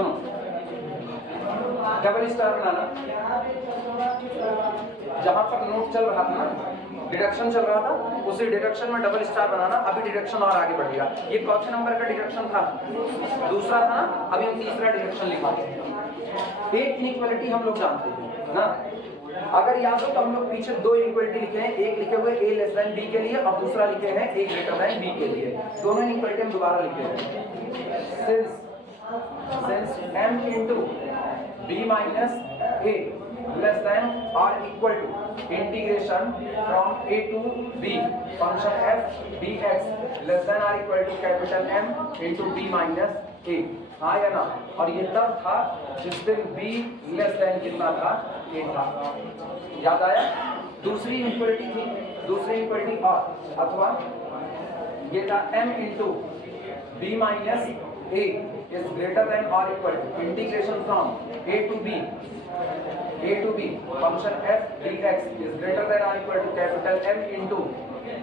सुनो, double star बनाना, जहां पर नोट चल रहा था ना, डिडक्शन चल रहा था, उसी डिडक्शन में डबल स्टार बनाना। अभी डिडक्शन और आगे बढ़ेगा। ये कौन नंबर का डिडक्शन था? दूसरा था ना, अभी हम तीसरा डिडक्शन लिखवाते। एक इनइक्वालिटी हम लोग जानते हैं ना, अगर याद हो तो हम लोग पीछे दो इनइक्वालिटी लिखे हैं, एक लिखे हुए a लेस देन b के लिए और दूसरा लिखे हैं a ग्रेटर देन b के लिए। दोनों इनइक्वालिटी हम दोबारा लिखे हैं। since m into b minus a less than or equal to integration from a to b function f dx less than or equal to capital M into b minus a। हाँ या ना? और ये तब था जिस दिन b लेस देन कितना था? a था। याद आया? दूसरी इक्वलिटी थी, दूसरी इक्वलिटी और अथवा ये था m into b minus a is greater than or equal to integration from a to b function f dx is greater than or equal to capital M into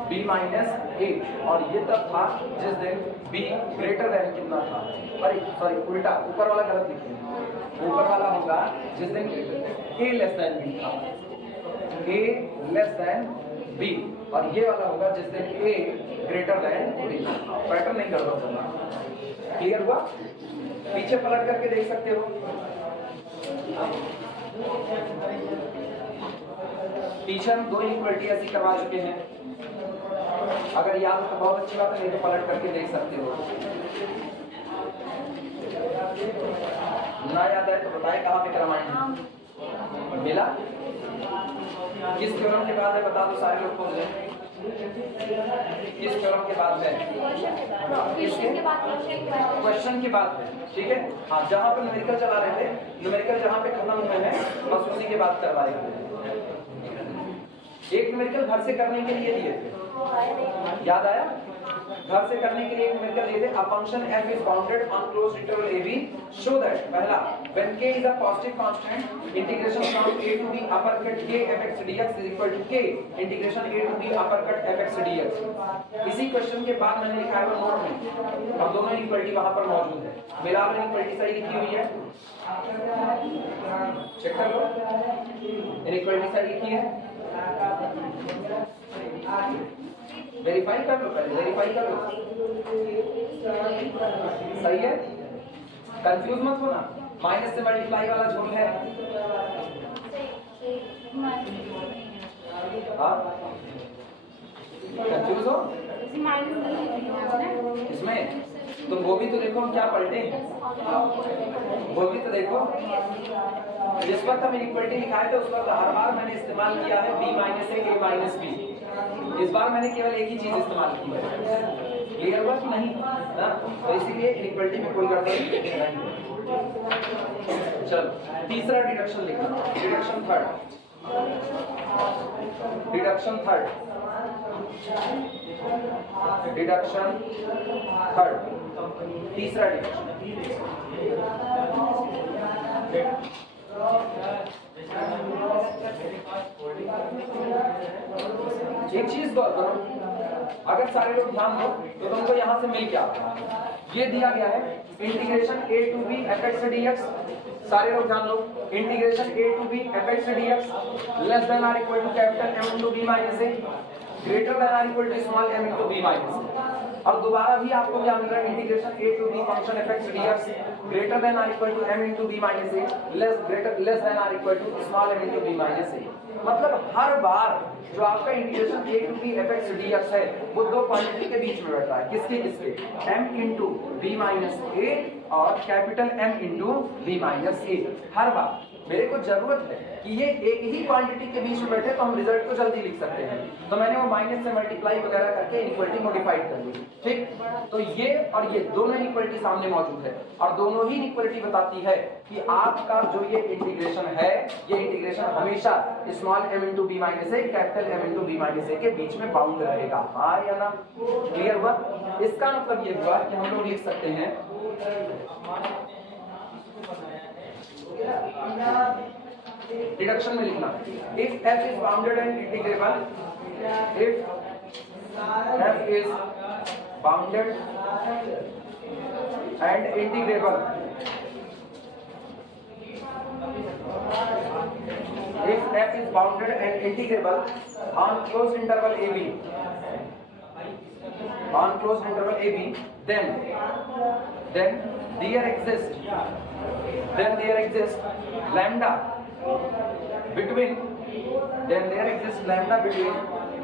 b minus a। और ये तब था जिस दिन b greater than कितना था? अरे sorry, उल्टा, ऊपर वाला गलत लिखे। ऊपर वाला होगा जिस दिन a लेस देन b था, a लेस देन b, और ये वाला होगा जिस दिन a greater then b। Pattern नहीं गड़बड़ करना। क्लियर हुआ? पीछे पलट करके देख सकते हो। पीछे हम दो इक्वलिटी ऐसी करवा चुके हैं। अगर याद हो तो बहुत अच्छी बात है, नहीं तो पलट करके देख सकते हो। ना याद है तो बताए कहाँ पे करवाएंगे? मिला? किस थ्योरम के बाद है बता दो, सारे लोग खोज लें। किस थ्योरम के बाद है? क्वेश्चन के बाद है, ठीक है। हाँ, जहाँ पर न्यूमेरिकल चला रहे थे, न्यूमेरिकल जहाँ पे खत्म हुए हैं बस उसी के बाद करवा रहे थे। एक न्यूमेरिकल घर से करने के लिए दिए थे, याद आया? घर से करने के लिए न्यूमेरिकल दिए थे। A function f is bounded on closed interval ab show that पहला when k is a positive constant integration from a to b uppercut k fx dx is equal to k integration a to b uppercut fx dx। इसी question के बाद मैंने लिखा है note में, अब दोनों इक्वलिटी वहां पर मौजूद है। मिलाकर इक्वलिटी सही लिखी हुई है, चेक कर लो। इक्वलिटी सही लिखी है, वेरीफाई कर लो, पहले वेरीफाई कर लो। सही है, कंफ्यूज मत होना। माइनस से मल्टीप्लाई वाला झोल है। कंफ्यूज हो इसमें? तो वो भी तो देखो हम क्या पलटे, वो भी तो देखो। जिस वक्त हम इक्वलिटी लिखाए थे उस वक्त हर बार मैंने इस्तेमाल किया है b minus a minus b। इस बार मैंने केवल एक ही चीज इस्तेमाल की है। क्लियर हुआ कि नहीं ना? तो इसीलिए इक्वलिटी में कोई गड़बड़ी नहीं है। चलो तीसरा डिडक्शन लिखना, deduction third, deduction third, deduction third, तीसरा डिडक्शन। एक चीज गौर करो, अगर सारे लोग ध्यान दो तो तुमको यहां से मिल क्या ये दिया गया है integration a to b fx dx। सारे लोग ध्यान दो, integration a to b fx dx less than और equal to capital M into b minus a greater than और equal to small m into b minus a। और दोबारा भी आपको क्या मिल रहा है? Integration a to b function fx dx greater than और equal to m into b minus a less than और equal to small m into b minus a। मतलब हर बार जो आपका integration a to b fx dx है वो दो क्वांटिटी के बीच में बैठ रहा है। किसके किसके? m into b minus a और capital M into b minus a। हर बार मेरे को जरूरत है कि ये एक ही क्वांटिटी के बीच में बैठे तो हम रिजल्ट को जल्दी लिख सकते हैं। तो मैंने वो माइनस से मल्टीप्लाई वगैरह करके इनइक्वालिटी मॉडिफाइड कर दी, ठीक। तो ये और ये दोनों इनइक्वालिटी सामने मौजूद है और दोनों ही इनइक्वालिटी बताती है कि आपका जो ये इंटीग्रेशन है, ये इंटीग्रेशन हमेशा small m into b minus a capital M into b minus a के बीच में बाउंड रहेगा। हाँ या ना? क्लियर हुआ? इसका मतलब ये हुआ कि हम लोग लिख सकते हैं डिडक्शन में लिखना, if f is bounded and integrable, if f is bounded and integrable, if f is bounded and integrable on closed interval ab, on closed interval ab, then there exists lambda between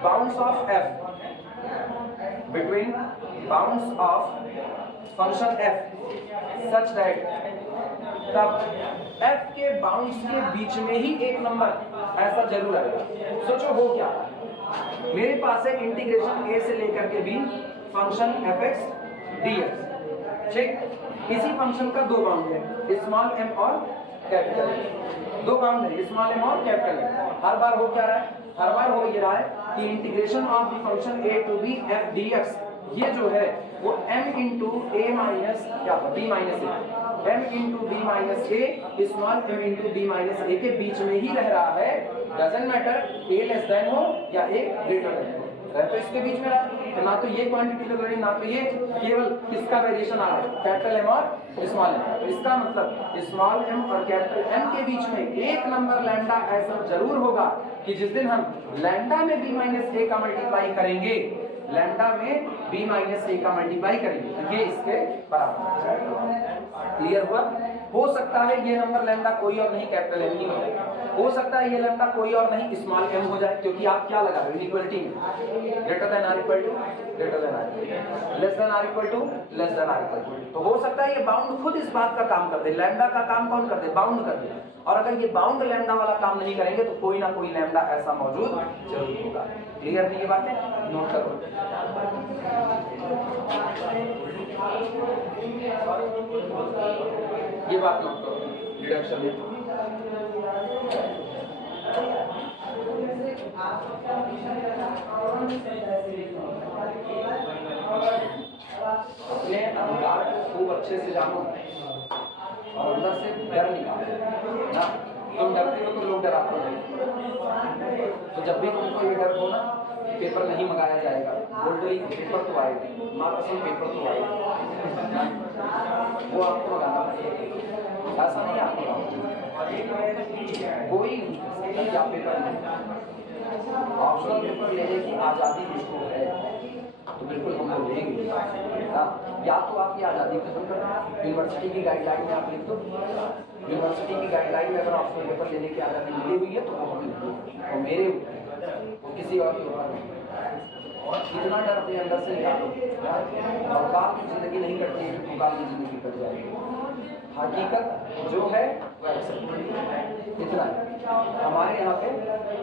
bounds of f, between bounds of function f such that तब f के bounds के बीच में ही एक number ऐसा जरूर आएगा। सोचो हो क्या, मेरे पास है इंटीग्रेशन a से लेकर के b फंक्शन fx dx, ठीक। इसी फंक्शन का दो बाउंड है, स्मॉल m और कैपिटल M, दो बाउंड है, स्मॉल m और कैपिटल M। हर बार हो क्या रहा है, हर बार हो ये रहा है कि integration of the function a to b f dx, ये जो है वो m इंटू a माइनस क्या b minus a, m into b minus a, small m into b minus a के बीच में ही रह रहा है। Doesn't matter a less than हो या a ग्रेटर देन हो, रह तो इसके बीच में रहा। तो ना तो ये क्वांटिटी बदल रही, ना तो ये, केवल किसका वेरिएशन आ रहा है, कैपिटल M और स्मॉल m। तो इसका मतलब स्मॉल m और कैपिटल M के बीच में एक नंबर लैम्डा ऐसा जरूर होगा कि जिस दिन हम लैम्डा में b माइनस a का मल्टीप्लाई करेंगे, लैम्डा में b माइनस a का मल्टीप्लाई करेंगे तो ये इसके बराबर। क्लियर हुआ? हो सकता है ये नंबर लैम्डा कोई और नहीं कैपिटल M ही हो जाए, हो सकता है ये लैम्डा कोई और नहीं स्मॉल m हो जाए, क्योंकि आप क्या लगा रहे हो इनइक्वालिटी में, greater than or equal to greater than or, less than or equal to less than or equal to. तो हो सकता है ये बाउंड खुद इस बात का काम कर दे, लैम्डा का काम कौन कर दे, बाउंड कर दे। और अगर ये बाउंड लैम्डा वाला काम नहीं करेंगे तो कोई ना कोई लैम्डा ऐसा मौजूद जरूर होगा। क्लियर है ये बातें? नोट करो। ये बात नोट करो रिडक्शन में। अपने अधिकार को खूब अच्छे से जानो और अंदर से डर निकालो ना। तुम डरते हो तो लोग डराते हैं, तो जब भी तुमको ये डर हो ना पेपर नहीं मंगाया जाएगा, बोल्डली पेपर तो आएगा, मार्क्सिंग पेपर तो आएगा, वो आपको मंगाना पड़ेगा। ऐसा नहीं आपको कोई क्या पेपर नहीं, ऑप्शनल पेपर लेने की आज़ादी जिसको है तो बिल्कुल हम लोग लेंगे। या तो आपकी आज़ादी खत्म कर, यूनिवर्सिटी की गाइडलाइन में आप लिख दो, यूनिवर्सिटी की गाइडलाइन में अगर ऑप्शनल पेपर लेने की आज़ादी मिली हुई है तो वो हम लिख दो, और मेरे वो किसी और के ऊपर नहीं। इतना डर अपने अंदर से निकालो, और काल की जिंदगी नहीं कटती है तो काल की जिंदगी कट जाएगी। हकीकत जो है वो एक्सेप्ट इतना है। हमारे यहाँ पे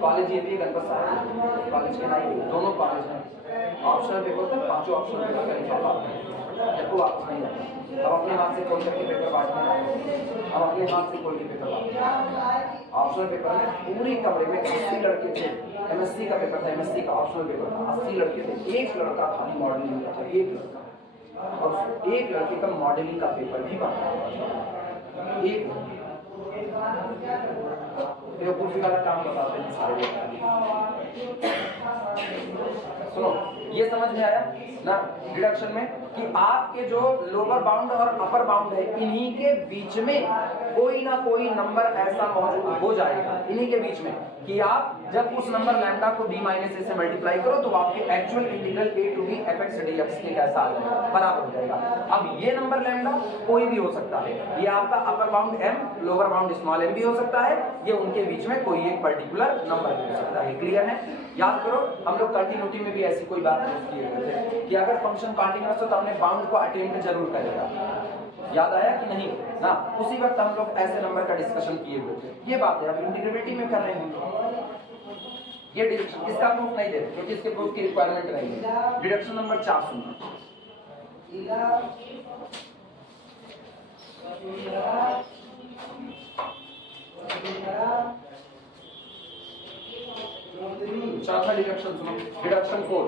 कॉलेज ये भी गणपत साहब कॉलेज के नाई दोनों कॉलेज हैं, ऑप्शनल पेपर थे, पांचों ऑप्शनल पेपर का रिजल्ट आते हैं, जब वो वापस नहीं आते। अब अपने हाथ से खोल करके पेपर बांटने आए, अब अपने हाथ से खोल के पेपर बांटने। ऑप्शनल पेपर में पूरे कमरे में 80 लड़के थे, एमएससी का पेपर था, एमएससी का ऑप्शनल पेपर था, 80 लड़के थे, एक लड़का खाली मॉडलिंग का था, एक लड़का, और एक लड़के का मॉडलिंग का पेपर भी बांटा था, एक बेवकूफी वाला काम बताते हैं सारे लोग। सुनो, ये समझ में आया ना डिडक्शन में कि आपके जो लोअर बाउंड और अपर बाउंड है इन्हीं के बीच में कोई ना कोई नंबर ऐसा मौजूद हो जाएगा, इन्हीं के बीच में, कि आप जब उस नंबर लैम्डा को b माइनस a से मल्टीप्लाई करो तो आपके actual integral a to b fx dx के कैसा आ जाएगा, बराबर हो जाएगा। अब ये नंबर लैम्डा कोई भी हो सकता है, ये आपका upper bound m, lower bound small m भी हो सकता है, ये उनके बीच में कोई एक पर्टिकुलर नंबर भी हो सकता है। क्लियर है? याद करो हम लोग कंटिन्यूटी में भी ऐसी कोई बात नहीं किए हुए थे कि अगर फंक्शन कॉन्टिन्यूअस हो तो हमने बाउंड को अटेम्प्ट जरूर करेगा। याद आया कि नहीं ना? उसी वक्त हम लोग ऐसे नंबर का डिस्कशन किए हुए थे। ये बात है, अब इंटीग्रेबिलिटी में कर रहे हैं, ये इसका प्रूफ नहीं देते क्योंकि इसके प्रूफ की रिक्वायरमेंट नहीं है। डिडक्शन नंबर 4 सुनना। चौथा डिडक्शन सुनो, डिडक्शन 4।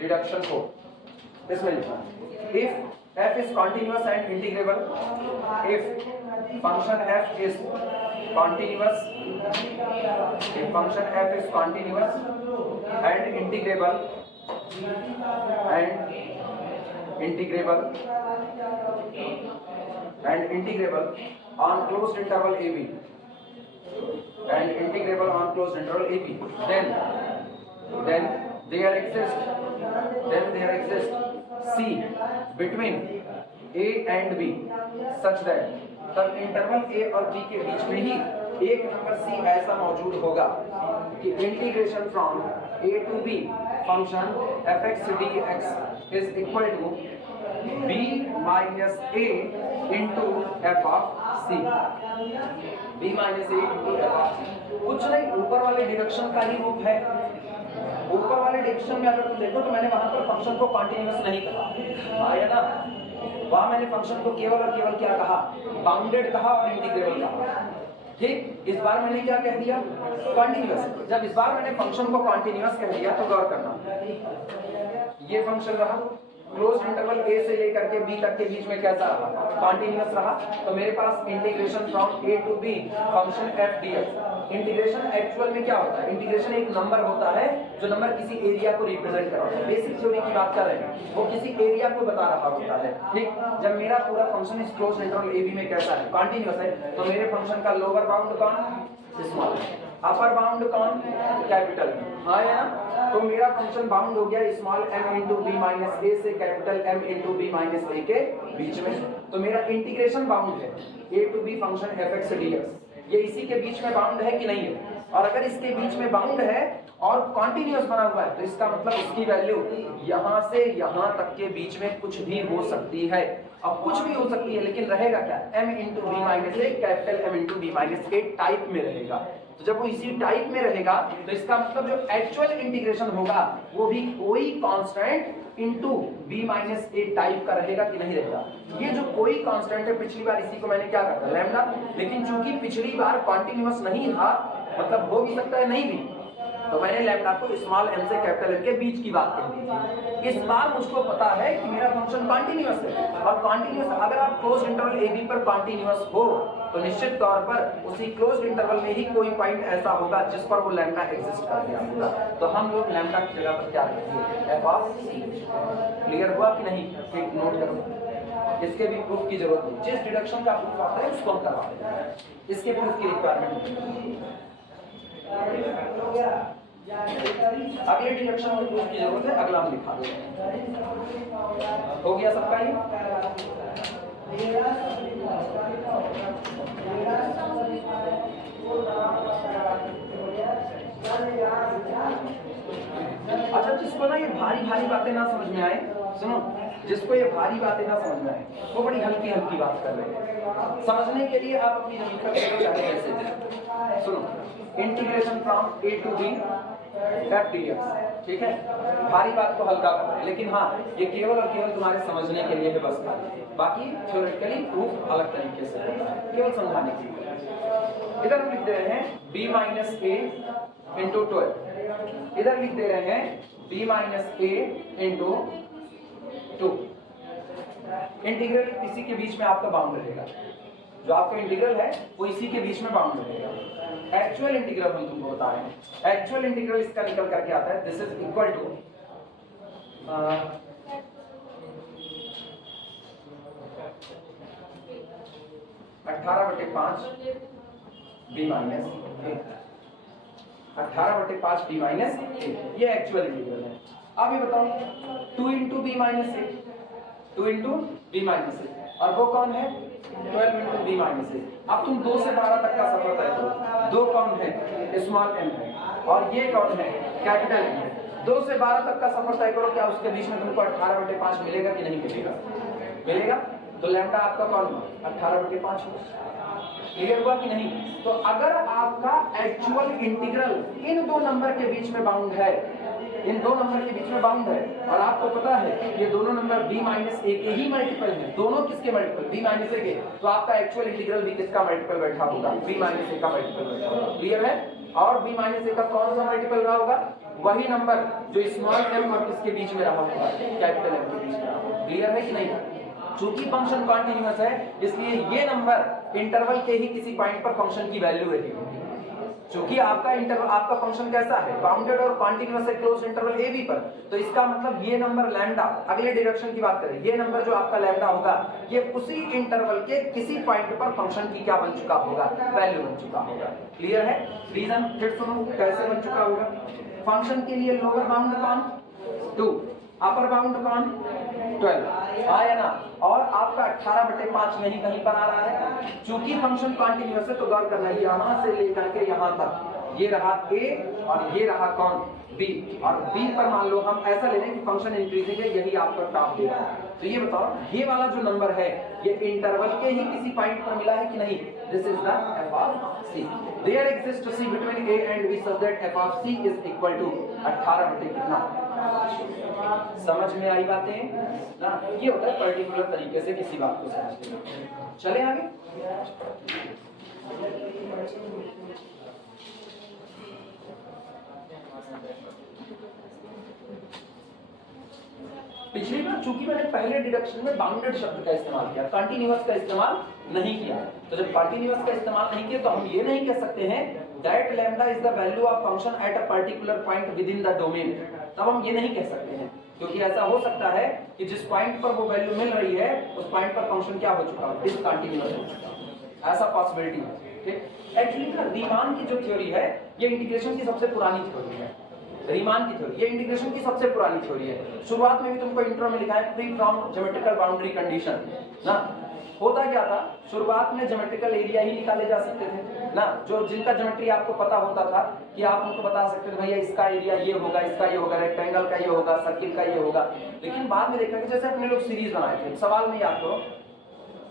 डिडक्शन 4 इसमें लिखा if f is continuous and integrable, if function f is continuous, if function f is continuous and integrable on closed interval AB and integrable on closed interval AB, then there exists C between A and B such that तब interval A और B के बीच में ही एक number C ऐसा मौजूद होगा कि integration from A to B function fx dx is equal to B minus A into f of C, B minus A into f of C। कुछ नहीं, ऊपर वाले डिडक्शन का ही रूप है। ऊपर वाले डिडक्शन में अगर तुम देखो तो मैंने वहां पर फंक्शन को कॉन्टिन्यूअस नहीं कहा, आया ना? वहां मैंने फंक्शन को केवल और केवल क्या कहा? बाउंडेड कहा और इंटीग्रेबल कहा। ठीक, इस बार मैंने क्या कह दिया? कॉन्टिन्यूअस। जब इस बार मैंने फंक्शन को कॉन्टिन्यूअस कह दिया तो गौर करना, ये फंक्शन रहा क्लोज इंटरवल A से लेकर के B तक के बीच में कैसा रहा? कॉन्टिन्यूअस रहा। तो मेरे पास integration from A to B function f dx। Integration actual में क्या होता है? इंटीग्रेशन एक नंबर होता है जो नंबर किसी एरिया को रिप्रेजेंट करता है। बेसिक थ्योरी की बात कर रहे हैं, वो किसी एरिया को बता रहा होता है। ठीक, जब मेरा पूरा फंक्शन इस क्लोज इंटरवल AB में कैसा है? कॉन्टिन्यूअस है। तो मेरे फंक्शन का लोअर बाउंड कौन? स्मॉल। अपर बाउंड कौन? कैपिटल। हाँ या ना? तो मेरा फंक्शन बाउंड हो गया small m into B minus A से capital M into B minus A के बीच में। तो मेरा इंटीग्रेशन बाउंड है A to B function fx dx, ये इसी के बीच में बाउंड है कि नहीं है? और अगर इसके बीच में बाउंड है और कॉन्टिन्यूअस बना हुआ है तो इसका मतलब इसकी वैल्यू यहाँ से यहाँ तक के बीच में कुछ भी हो सकती है। अब कुछ भी हो सकती है लेकिन रहेगा क्या? m into B minus A capital M into B minus A type में रहेगा। तो जब वो इसी टाइप में रहेगा तो इसका मतलब जो एक्चुअल इंटीग्रेशन होगा वो भी कोई constant into b minus A type का रहेगा कि नहीं रहेगा? ये जो कोई कांस्टेंट है, पिछली बार इसी को मैंने क्या कहा था? लैम्डा। लेकिन चूंकि पिछली बार कॉन्टिन्यूअस नहीं था, मतलब हो भी सकता है नहीं भी, तो मैंने लैम्डा को स्मॉल m से कैपिटल M के बीच की बात कह दी थी। इस बार मुझको पता है कि मेरा फंक्शन कॉन्टिन्यूअस है, और कॉन्टिन्यूअस अगर आप क्लोज इंटरवल AB पर कॉन्टिन्यूअस हो तो निश्चित तौर पर उसी क्लोज इंटरवल में ही कोई पॉइंट ऐसा होगा जिस पर वो लैम्डा एग्जिस्ट कर रहा होगा। तो हम लोग लैम्डा की जगह पर क्या रखेंगे? f of c। क्लियर हुआ कि नहीं? एक नोट करो, इसके भी प्रूफ की जरूरत नहीं। जिस डिडक्शन का प्रूफ आता है उसको हम करवा देते हैं, इसके प्रूफ की रिक्वायरमेंट। अगले डिडक्शन में प्रूफ की जरूरत है, अगला हम लिखा देते हैं। हो गया सबका ही? अच्छा, जिसको ना ये भारी भारी बातें ना समझ में आए, सुनो, जिसको ये भारी बातें ना समझ में आए वो बड़ी हल्की हल्की बात कर रहे हैं। समझने के लिए आप अपनी जमीन पर चाहे कैसे सुनो, integration from A to B f dx, ठीक है? भारी बात को हल्का कर रहे हैं, लेकिन हाँ ये केवल और केवल तुम्हारे समझने के लिए है बस। बाकी थ्योरेटिकली प्रूफ अलग तरीके से होता है, केवल समझाने के लिए। इधर हम लिख दे रहे हैं b माइनस ए इंटू 12, इधर लिख दे रहे हैं b माइनस ए इंटू 2। इंटीग्रल इसी के बीच में आपका बाउंड रहेगा, जो आपका इंटीग्रल है वो इसी के बीच में बाउंड रहेगा। एक्चुअल इंटीग्रल हम तुमको बता रहे हैं, एक्चुअल इंटीग्रल इसका निकल करके आता है, this is equal to 18/5 b minus A, 18/5 b minus A, ये एक्चुअल इंटीग्रल है। अब ये बताओ 2 into B minus A, 2 into B minus A, और वो कौन है? 12 इंटू बी माइनस ए। अब तुम 2 से 12 तक का सफर तय करो। 2 कौन है? स्मॉल m है, और ये कौन है? कैपिटल M है। 2 से 12 तक का सफर तय करो, क्या उसके बीच में तुमको 18/5 मिलेगा कि नहीं मिलेगा? मिलेगा। तो लैम्डा आपका कौन? 18/5 हो। क्लियर हुआ कि नहीं? तो अगर आपका एक्चुअल इंटीग्रल इन दो नंबर के बीच में बाउंड है, इन दो नंबर के बीच में बाउंड है, और आपको पता है ये दोनों नंबर b माइनस ए के ही मल्टीपल हैं, दोनों किसके मल्टीपल? b माइनस ए के, तो आपका एक्चुअल इंटीग्रल भी किसका मल्टीपल बैठा होगा? b माइनस ए का मल्टीपल बैठा होगा। क्लियर है? और b माइनस ए का कौन सा मल्टीपल रहा होगा? वही नंबर जो स्मॉल m और किसके बीच में रहा होगा? कैपिटल M के बीच में रहा होगा। क्लियर है कि नहीं? चूंकि फंक्शन कॉन्टिन्यूअस है इसलिए ये नंबर इंटरवल के ही किसी पॉइंट पर फंक्शन की वैल्यू रहेगी। क्योंकि आपका इंटरवल, आपका फंक्शन कैसा है, बाउंडेड और कॉन्टिन्यूअस है क्लोज इंटरवल ए बी पर, तो इसका मतलब ये नंबर लैम्डा, अगले डायरेक्शन की बात करें, ये नंबर जो आपका लैम्डा होगा ये उसी इंटरवल के किसी पॉइंट पर फंक्शन की क्या बन चुका होगा, वैल्यू बन चुका होगा। क्लियर है? रीजन फिर सुनो कैसे बन चुका होगा। फंक्शन के लिए लोअर बाउंड कौन 2, अपर बाउंड कौन 12 आया ना, और आपका 18/5 यहीं कहीं पर आ रहा है। चूंकि फंक्शन कॉन्टिन्यूअस है तो गौर करना है यहां से लेकर के यहां तक ये रहा a और ये रहा कौन b, और b पर मान लो हम ऐसा ले लें कि फंक्शन इंक्रीजिंग है, यही आपका टॉप दे रहा है। तो ये बताओ ये वाला जो नंबर है ये इंटरवल के ही किसी पॉइंट पर मिला है कि नहीं, this is the f of c। There exist c between a and b such that f of c is equal to 18 बटे कितना। समझ में आई बातें ना? ये होता है पर्टिकुलर तरीके से किसी बात को समझना। चले आगे। पिछली बार चूंकि मैंने पहले डिडक्शन में बाउंडेड शब्द का इस्तेमाल किया, कंटीन्यूअस का इस्तेमाल नहीं किया, तो जब कंटीन्यूअस का इस्तेमाल नहीं किया तो हम ये नहीं कह सकते हैं that lambda is the value of function at a particular point with in the domain. तब हम ये नहीं कह सकते हैं, क्योंकि ऐसा हो सकता है कि जिस पॉइंट पर वो वैल्यू मिल रही है उस पॉइंट पर फंक्शन क्या हो चुका है, डिसकंटीन्यूअस हो चुका है, ऐसा पॉसिबिलिटी है। ठीक, एक्चुअली ना रीमान की जो थ्योरी है ये इंटीग्रेशन की सबसे पुरानी थ्योरी है। रीमान की थ्योरी ये इंटीग्रेशन की सबसे पुरानी थ्योरी है। शुरुआत में भी तुमको इंट्रो में लिखा है free from geometrical boundary condition ना। होता क्या था, शुरुआत में ज्योमेट्रिकल एरिया ही निकाले जा सकते थे ना, जो जिनका ज्योमेट्री आपको पता होता था कि आप उनको बता सकते थे भैया इसका एरिया ये होगा, इसका ये होगा, रेक्टेंगल का ये होगा, सर्किल का ये होगा। लेकिन बाद में देखा कि जैसे अपने लोग सीरीज बनाए थे, सवाल में याद करो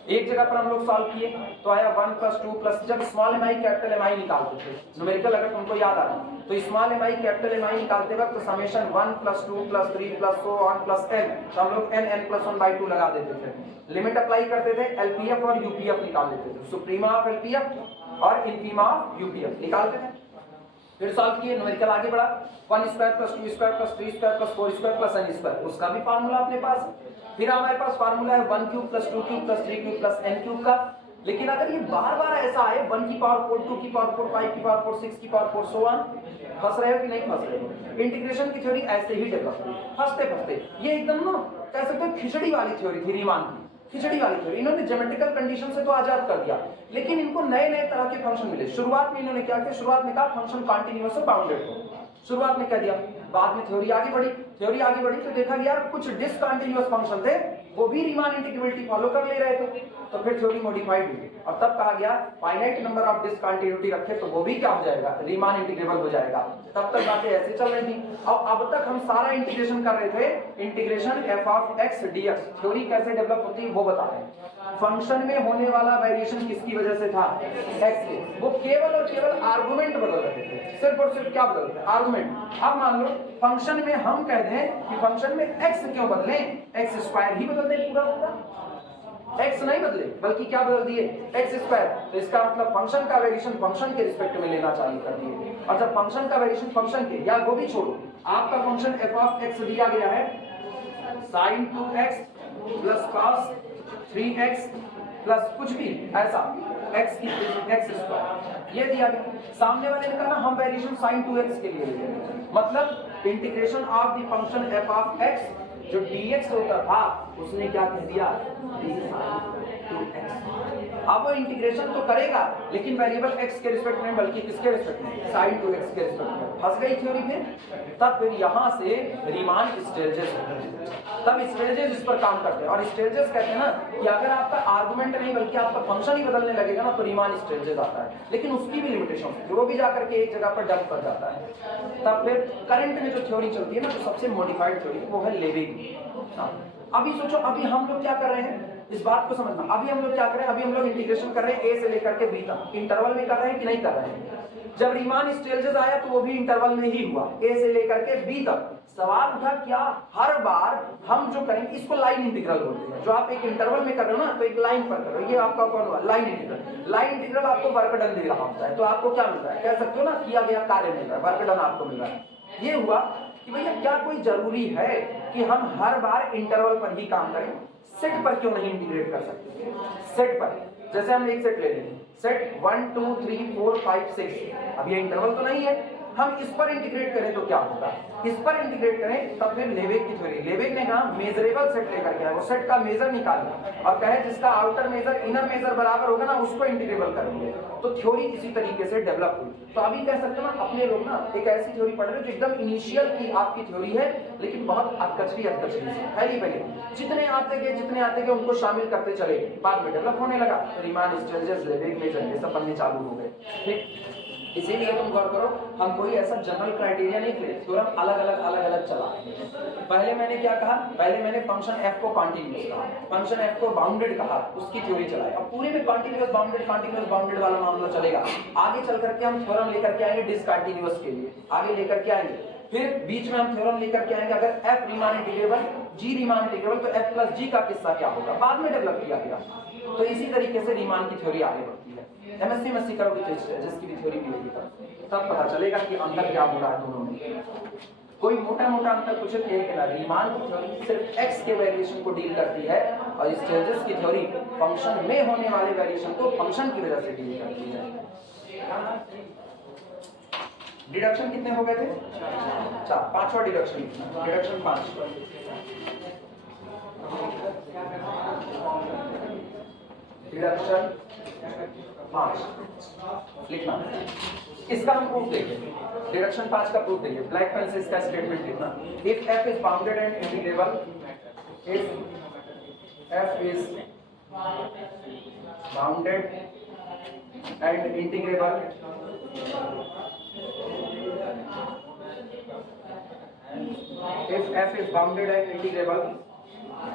एक जगह पर हम लोग सॉल्व किए तो आया 1 + 2 + जब small M I capital M I निकालते थे न्यूमेरिकल, अगर तुमको याद आ रहा तो small M I capital M I निकालते वक्त समेशन 1 + 2 + 3 + 4 + n, तो हम लोग n+1/2 लगा देते थे, लिमिट अप्लाई करते थे, एलपीएफ और यूपीएफ निकाल देते थे, सुप्रीमा ऑफ एलपीएफ और इनफीमा ऑफ यूपीएफ निकालते थे। फिर सॉल्व किए, न्यूमेरिकल आगे बढ़ा, 1² + 2² + 3² + 4² + n², उसका भी फार्मूला अपने पास। फिर हमारे पास फार्मूला है 1³ + 2³ + 3³ + n³ का। लेकिन अगर ये बार-बार ऐसा आए 1 की पावर 4, 2 की पावर 4, 5 की पावर 4, 6 की पावर 4 सो ऑन, फंस रहे हो कि नहीं फंस रहे हो? इंटीग्रेशन की थ्योरी ऐसे ही डेवलप हुई, फंसते ये एकदम ना कह सकते हो खिचड़ी वाली थ्योरी थी रीमान की, खिचड़ी वाली थ्योरी। इन्होंने ज्योमेट्रिकल कंडीशन से तो आजाद कर दिया, लेकिन इनको नए नए तरह के फंक्शन मिले। शुरुआत में इन्होंने क्या किया, शुरुआत में कहा फंक्शन कॉन्टिन्यूअस और बाउंडेड हो, शुरुआत में कह दिया। बाद में थ्योरी आगे बढ़ी तो देखा यार कुछ डिसकंटीन्यूअस फंक्शन थे वो भी रीमान इंटीग्रेबिलिटी फॉलो कर ले रहे थे, तो फिर थ्योरी मॉडिफाइड हुई और तब कहा गया फाइनाइट नंबर ऑफ डिसकंटिन्यूटी रखे तो वो भी क्या हो जाएगा, रीमान इंटीग्रेबल हो जाएगा। तब तक बातें ऐसे चल रही थी। और अब तक हम सारा इंटीग्रेशन कर रहे थे, integration f of x dx। Theory कैसे डेवलप होती है वो बता रहे हैं। फंक्शन में होने वाला वेरिएशन किसकी वजह से था, x के। वो केवल और केवल आर्गुमेंट बदल रहे थे, सिर्फ और सिर्फ क्या बदल रहे थे, आर्गुमेंट। अब मान लो फंक्शन में हम कह दें कि फंक्शन में x क्यों बदलें, x² ही बदल दें पूरा, x नहीं बदले बल्कि क्या बदल दिए, x²। तो इसका मतलब फंक्शन का वेरिएशन फंक्शन के रिस्पेक्ट में लेना चालू कर दिए। और जब फंक्शन का वेरिएशन फंक्शन के, या वो भी छोड़ो, आपका फंक्शन f ऑफ x दिया गया है sin 2x + cos 3x plus कुछ भी ऐसा x की x² ये दिया गया। सामने वाले ने कहा ना हम वेरिएशन sin 2x के लिए ले रहे हैं, मतलब integration of the function f of x जो dx होता था उसने क्या कह दिया, d sin 2x। अब वो इंटीग्रेशन तो करेगा लेकिन वेरिएबल x के रिस्पेक्ट में बल्कि किसके रिस्पेक्ट में, sin 2x के रिस्पेक्ट में। फंस गई थ्योरी फिर। तब फिर यहां से रीमान स्टेजेस, तब स्टेजेस इस पर काम करते हैं। और स्टेजेस कहते हैं ना कि अगर आपका आर्गुमेंट नहीं बल्कि आपका फंक्शन ही बदलने लगेगा ना तो रीमान स्टेजेस आता है, लेकिन उसकी भी लिमिटेशन है, वो भी जाकर के एक जगह पर डंप कर जाता है। तब फिर करंट में जो थ्योरी चलती है ना तो सबसे मॉडिफाइड थ्योरी वो है लेविग। अभी सोचो, अभी हम लोग क्या कर रहे हैं, इस बात को समझना। अभी हम लोग क्या कर रहे हैं, अभी हम लोग इंटीग्रेशन कर रहे हैं a से लेकर के b तक, इंटरवल में कर रहे हैं कि नहीं कर रहे हैं। जब रीमान स्टेजेस आया तो वो भी इंटरवल में ही हुआ, a से लेकर के b तक। सवाल उठा क्या हर बार हम जो करेंगे इसको लाइन इंटीग्रल बोलते हैं। जो आप एक इंटरवल में कर रहे हो ना तो एक लाइन पर कर रहे हो, ये आपका कौन हुआ, लाइन इंटीग्रल। लाइन इंटीग्रल आपको वर्क डन दे रहा होता है, तो आपको क्या मिल रहा है, कह सकते हो ना किया गया कार्य मिल रहा है, वर्क डन आपको मिल रहा है। ये हुआ कि भैया क्या कोई जरूरी है कि हम हर बार इंटरवल पर ही काम करें, सेट पर क्यों नहीं इंटीग्रेट कर सकते? सेट पर जैसे हम एक सेट ले लेंगे, सेट 1 2 3 4 5 6, अब ये इंटरवल तो नहीं है, हम इस पर इंटीग्रेट करें तो क्या होगा? इस पर इंटीग्रेट करें तब फिर लेवेग की थ्योरी, लेवेग ने कहा मेजरेबल सेट लेकर के आए, वो सेट का मेजर निकालना और कहे जिसका आउटर मेजर इनर मेजर बराबर होगा ना उसको इंटीग्रेबल करेंगे। तो थ्योरी इसी तरीके से डेवलप हुई। तो अभी कह सकते हैं ना अपने लोग ना एक ऐसी थ्योरी पढ़ रहे हो जो एकदम इनिशियल की आपकी थ्योरी है, लेकिन बहुत अधकचरी पहली जितने आते गए उनको शामिल करते चले, बाद में डेवलप होने लगा, तो रीमान, स्ट्रेंजर्स, लेवेग, मेजर ये सब बनने चालू हो गए। ठीक, इसीलिए तुम गौर करो हम कोई ऐसा जनरल क्राइटेरिया नहीं थे, थ्योरम अलग अलग चला। पहले मैंने क्या कहा? पहले मैंने फंक्शन f को कॉन्टिन्यूअस कहा, फंक्शन f को बाउंडेड कहा, उसकी थ्योरी चलाई। अब पूरे में कॉन्टिन्यूअस बाउंडेड वाला मामला चलेगा। आगे चल करके हम थ्योरम लेकर के आएंगे डिसकंटिन्यूअस के लिए, आगे लेकर के आएंगे। फिर बीच में हम थ्योरम लेकर के आएंगे अगर f Riemann integrable, g Riemann integrable तो f प्लस g का किस्सा क्या होगा, बाद में डेवलप किया गया। तो इसी तरीके से रीमान की थ्योरी आगे बढ़ती है। एमएससी करोगे तो जिसकी भी थ्योरी मिलेगी तब पता चलेगा कि अंतर क्या हो रहा है दोनों में। कोई मोटा अंतर पूछे तो एक ना, रीमान की थ्योरी सिर्फ x के वेरिएशन को डील करती है और स्टेजेस की थ्योरी फंक्शन में होने वाले वेरिएशन को फंक्शन की वजह से डील करती है। डिडक्शन कितने हो गए थे? 4, पांचवा डिडक्शन 5। डिडक्शन 5 लिखना, इसका हम प्रूफ देंगे। डिडक्शन 5 का प्रूफ देंगे, ब्लैक पेन से इसका स्टेटमेंट लिखना। If f is bounded and integrable, if f is bounded and integrable, if f is bounded and integrable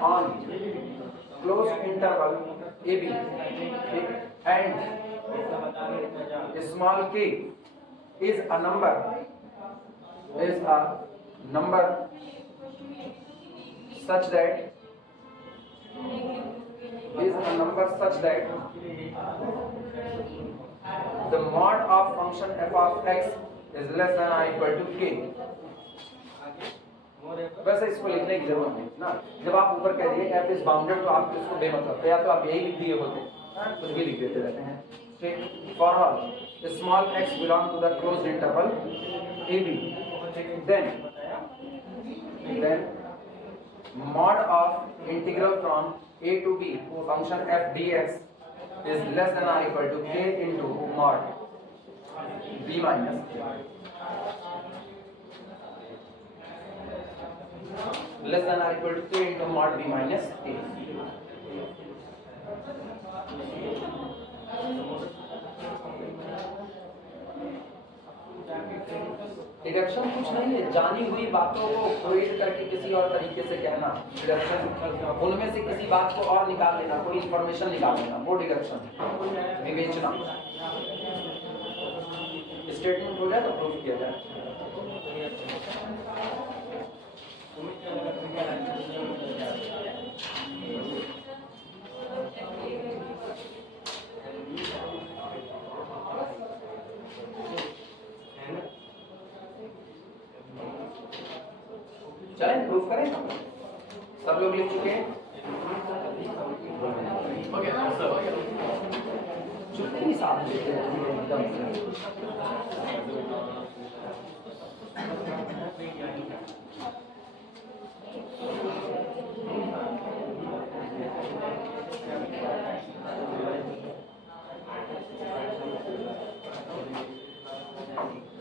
on closed interval ab and small k is a number such that the mod of function f of x is less than or equal to k। वैसे इसको लिखने की जरूरत नहीं ना, जब आप ऊपर कह दिए f is bounded तो आप इसको बेमतलब, या तो आप यही लिख दिए होते, कुछ भी लिख देते रहते हैं। ठीक, for all small x belong to the closed interval ab, then mod of integral from a to b function f dx is less than or equal to k into mod b minus less than or equal to k into mod b minus a। Deduction कुछ नहीं है, जानी हुई बातों को prove करके किसी और तरीके से कहना डिडक्शन, उनमें से किसी बात को और निकाल लेना, कोई इंफॉर्मेशन निकाल लेना, वो डिडक्शन। विवेचना स्टेटमेंट हो जाए तो प्रूफ किया जाए। चलें प्रूफ करें, सब लोग लिख चुके हैं? चुप्पी भी साथ देते हैं एकदम।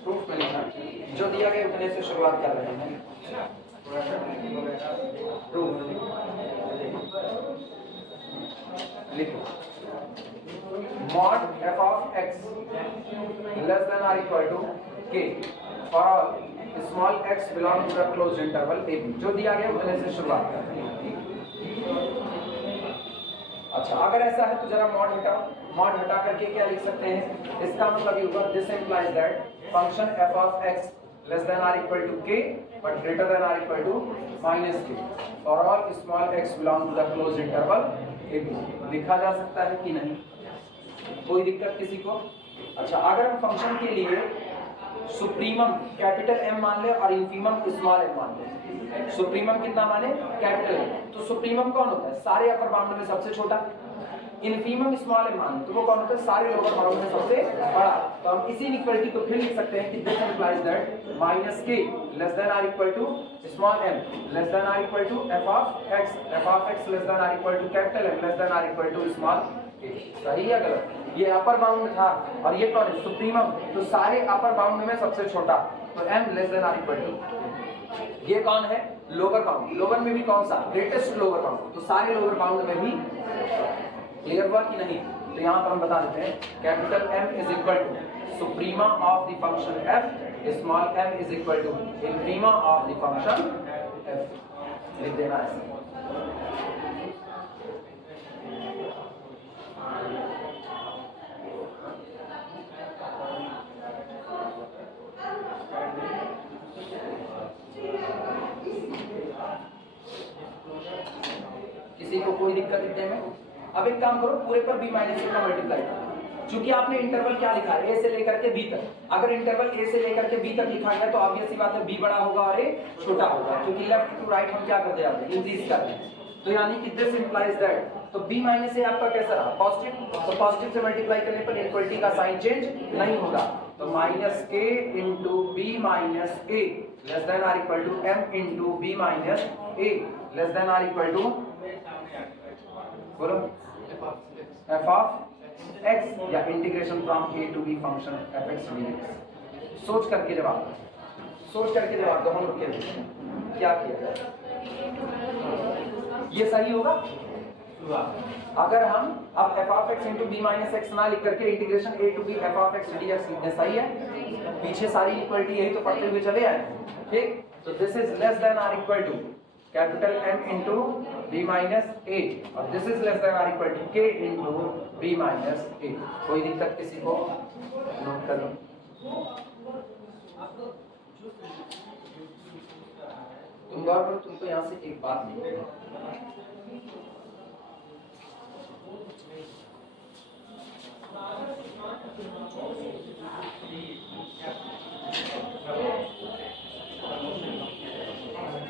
प्रूफ में लिखना, जो दिया गया उतने से शुरुआत कर रहे हैं। प्रूफ लिखो, mod f of x less than or equal to k for all small x belong to the closed interval ab, जो दिया गया उतने से शुरुआत कर रहे हैं। अच्छा, अगर ऐसा है तो जरा मॉड हटाओ, मॉड हटा करके क्या लिख सकते हैं? इसका मतलब ये होगा this implies that function f of x less than or equal to k but greater than or equal to minus k for all small x belong to the closed interval ab। लिखा जा सकता है कि नहीं? कोई दिक्कत किसी को? अच्छा, अगर हम फंक्शन के लिए सुप्रीमम कैपिटल एम मान ले और इन्फीमम स्मॉल एम मान ले। सुप्रीमम कितना माने? Capital M. तो सुप्रीमम कौन होता है? सारे अपर बाउंड में सबसे छोटा। इन्फीमम स्मॉल एम मान तो वो कौन होता है? सारे लोअर बाउंड में सबसे बड़ा। तो हम इसी इक्वालिटी को फिर लिख सकते हैं कि this implies that minus K less than or equal to small M less than or equal to F of X less than or equal to capital M less than or equal to small A. सही है गलत? ये upper bound में था और ये कौन है? सुप्रीमम। तो सारे अपर बाउंड में सबसे छोटा, तो m less than or equal to. ये कौन है? Lower bound. लोअर में भी कौन सा? Greatest lower bound. तो सारे लोअर बाउंड में भी क्लियर हुआ कि नहीं? तो यहाँ पर हम बता देते हैं capital M is equal to suprema of the function f, small m is equal to infima of the function f। लिख देना है। किसी को कोई दिक्कत लिखने में? अब एक काम करो, पूरे पर b माइनस a का मल्टीप्लाई करो। चूंकि आपने इंटरवल क्या लिखा है? a से लेकर के b तक। अगर इंटरवल a से लेकर के b तक लिखा गया तो ऑब्वियस सी बात है b बड़ा होगा और a छोटा होगा, क्योंकि लेफ्ट टू राइट हम क्या करते जाते हैं? इंक्रीज करते हैं। तो यानी कि दिस इंप्लाइज दैट, तो b माइनस a आपका कैसा रहा? पॉजिटिव। तो पॉजिटिव से मल्टीप्लाई करने पर इक्वलिटी का साइन चेंज नहीं होगा। तो minus k into B minus a less than or equal to m into B minus a less than or equal to, बोलो, f ऑफ x या integration from a to b function f(x) dx। सोच करके जवाब दो। हम लोग क्या किया? ये सही होगा? अगर हम अब f of x into B minus X ना लिख करके integration a to b f of x dx लिखते, सही है? पीछे सारी इक्वलिटी यही तो पढ़ते हुए चले आए, ठीक? तो this is less than or equal to capital M into B minus A और this is less than or equal to k into B minus A. कोई दिक्कत किसी को? नोट कर लो। तुम गौर करो, तुमको यहाँ से एक बात नहीं,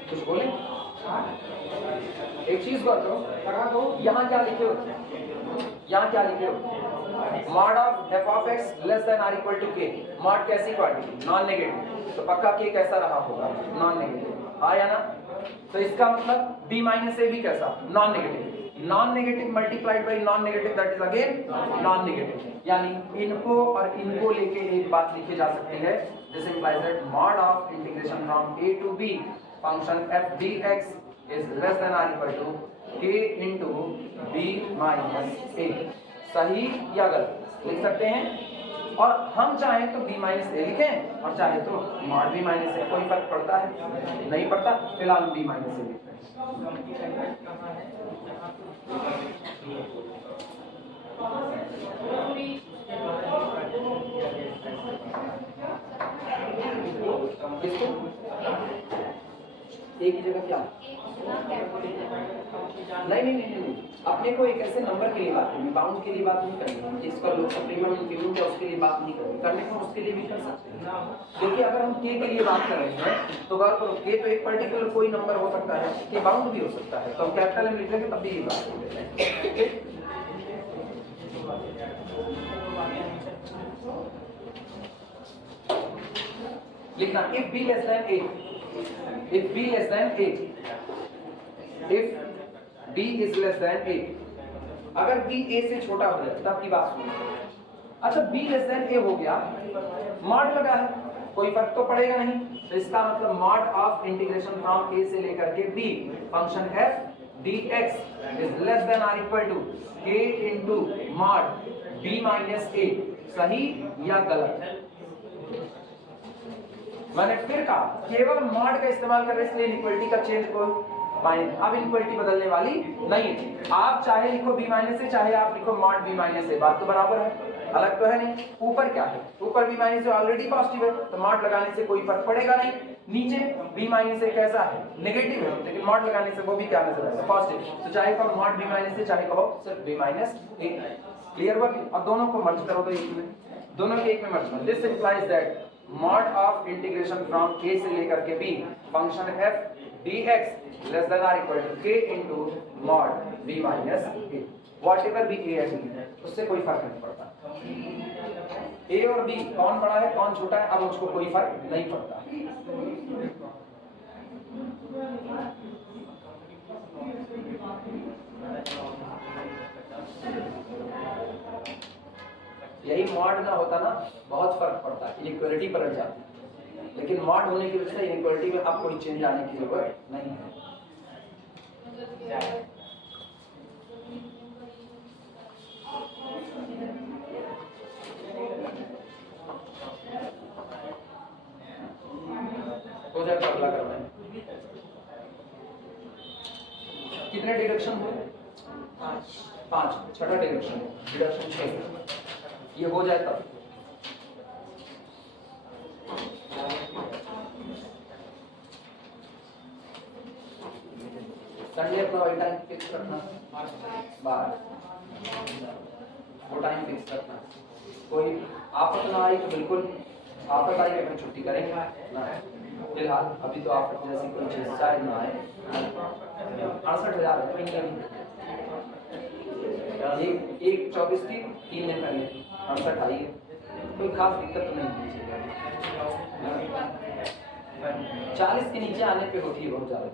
कुछ बोले? एक चीज गौर करो, यहाँ क्या लिखे हो? Mod of f of x less than or equal to k। Mod कैसी क्वांटिटी? Non negative. तो पक्का k कैसा रहा होगा? Non negative. आया ना? तो इसका मतलब b माइनस a भी कैसा? Non negative. Non negative multiplied by non negative that is again non negative. यानी इनको और इनको लेके एक बात लिखी जा सकती है, this implies that mod of integration from a to b function f dx is less than or equal to k into b minus a। सही या गलत लिख सकते हैं? और हम चाहें तो b माइनस a लिखें और चाहे तो मॉड b माइनस a। कोई फर्क पड़ता है? नहीं पड़ता। फिलहाल b माइनस a लिखते हैं। एक ही जगह क्या? नहीं, अपने को एक ऐसे नंबर के लिए बात करनी, बाउंड के लिए बात नहीं करनी। जिस पर लोग सप्लीमेंट इंक्रीमेंट है उसके लिए बात नहीं करनी, करने को उसके लिए भी कर सकते हैं। क्योंकि अगर हम k के लिए बात कर रहे हैं तो गौर करो, k तो एक पर्टिकुलर कोई नंबर हो सकता है, k बाउंड भी हो सकता है। तो हम कैपिटल में लिख लेंगे तब भी ये बात करेंगे। लिखना if b less than a, if b less than a, if b is less than a, अगर b a से छोटा हो जाए तब की बात सुनो। अच्छा b less than a हो गया, मॉड लगा है, कोई फर्क तो पड़ेगा नहीं। तो इसका मतलब mod of integration from a से लेकर के b function f dx is less than or equal to k into mod b minus a। सही या गलत? मैंने फिर कहा केवल मॉड का इस्तेमाल कर रहे इसलिए इनइक्वालिटी का चेंज को माइनस। अब इनइक्वालिटी बदलने वाली नहीं है। आप चाहे लिखो b माइनस से, चाहे आप लिखो मॉड b माइनस से, बात तो बराबर है, अलग तो है नहीं। ऊपर क्या है? ऊपर b माइनस से ऑलरेडी पॉजिटिव है तो मॉड लगाने से कोई फर्क पड़ेगा नहीं। नीचे b माइनस से कैसा है? नेगेटिव है, लेकिन मॉड लगाने से वो भी क्या नजर आएगा? पॉजिटिव। तो चाहे कहो मॉड b माइनस से, चाहे कहो सिर्फ b माइनस a। क्लियर हुआ? और दोनों को मर्ज करो तो एक में, दोनों के एक में मर्ज करो। This implies that mod of integration from a से लेकर के b function f dx less than or equal to k into mod b minus a, whatever भी a है उससे कोई फर्क नहीं पड़ता। a और b कौन बड़ा है कौन छोटा है अब उसको कोई फर्क नहीं पड़ता। यही मॉड ना होता ना बहुत फर्क पड़ता है, इनइक्वालिटी पलट जाती, लेकिन मॉड होने की वजह से इनइक्वालिटी में अब कोई चेंज आने की जरूरत नहीं है। हो जाए अगला करना है। कितने डिडक्शन हुए? 5। छठा डिडक्शन, डिडक्शन 6। ये हो जाए तब संडे अपना वही टाइम फिक्स रखना 12, वो टाइम फिक्स रखना। कोई आफत ना आई तो बिल्कुल, आफत आई तो फिर छुट्टी करेंगे ना। फिलहाल अभी तो आफत जैसी कोई चीज शायद ना आए। 68,000 एक 24 की 3 दिन पहले 68 आई है, कोई खास दिक्कत तो नहीं। 40 के नीचे आने पे होती है बहुत ज्यादा।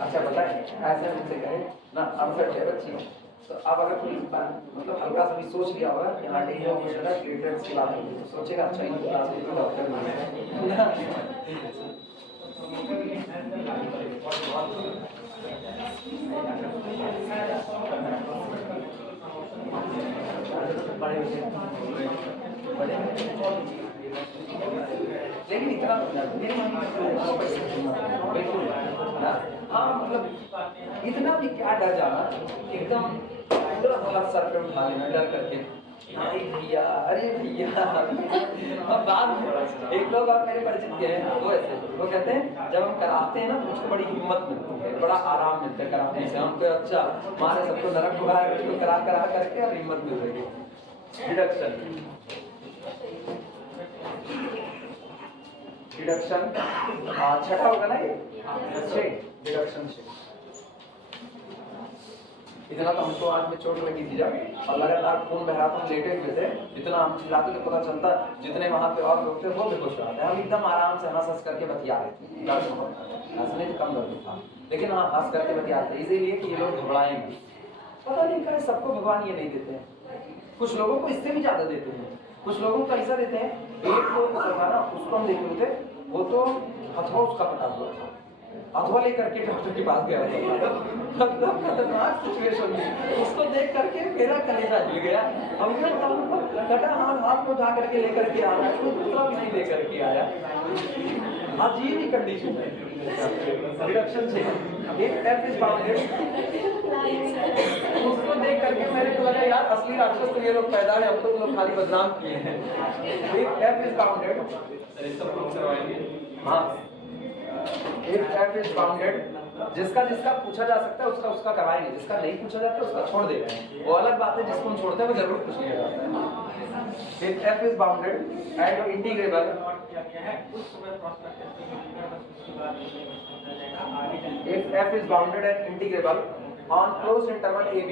अच्छा बताए ऐसे मुझसे कहे ना 68 है बच्ची, तो अब अगर कोई मतलब हल्का सा भी सोच लिया होगा यहाँ डेली ऑपरेशन है प्लेटलेट्स की बात होगी तो सोचेगा अच्छा इन क्लास में तो डॉक्टर नहीं लेकिन इतना बिल्कुल हाँ मतलब इतना भी क्या डर जाना, एकदम पूरा हाथ सर पे उठा लेना डर करके, अरे भैया अब बाद में एक लोग और मेरे परिचित के हैं वो ऐसे वो कहते हैं जब हम कराते हैं ना तो मुझको बड़ी हिम्मत मिलती है, बड़ा आराम मिलता है कराने से। हमको अच्छा मारे सबको नरक हुआ है करा करा करके और हिम्मत मिल रही है। डिडक्शन डिडक्शन छठा होगा ना ये 6 डिडक्शन 6। इतना तो हमको आज में चोट लगी थी जब और लगातार खून बह रहा था, हम लेटे हुए थे, जितना हम चिल्लाते तो पता चलता जितने वहाँ पे और लोग थे वो भी खुश रहा था। हम एकदम आराम से हंस हंस करके बतिया रहे थे, दर्द नहीं तो कम दर्द था लेकिन हाँ हंस करके बतिया थे, इसीलिए कि ये लोग घबराएंगे। पता नहीं कहीं सबको भगवान ये नहीं देते हैं, कुछ लोगों को इससे भी ज्यादा देते हैं, कुछ लोगों को ऐसा देते हैं। एक लोग था ना उसको हम देखे थे, वो तो हथवा उसका पटा हुआ था, हथवा लेकर के डॉक्टर के पास गया मतलब खतरनाक सिचुएशन में उसको देख करके मेरा कलेजा हिल गया। हम कटा हाथ में उठा करके लेकर के आ रहा है, तो दूसरा भी नहीं लेकर के आया। अजीब ही कंडीशन है। रिडक्शन से एक एफ इज बाउंडेड, उसको देख करके मेरे को लगा यार असली राक्षस तो ये लोग पैदा है, हम तो लोग खाली बदनाम किए हैं। एक एफ इज बाउंडेड, हाँ एक एफ इज बाउंडेड, जिसका जिसका पूछा जा सकता है उसका उसका कराएंगे, जिसका नहीं पूछा जाता है उसका छोड़ देंगे। वो अलग बात है, जिसको हम छोड़ते हैं वो जरूर पूछ लिया जाता है। एक F is bounded and integrable, if f is bounded and integrable on closed interval ab,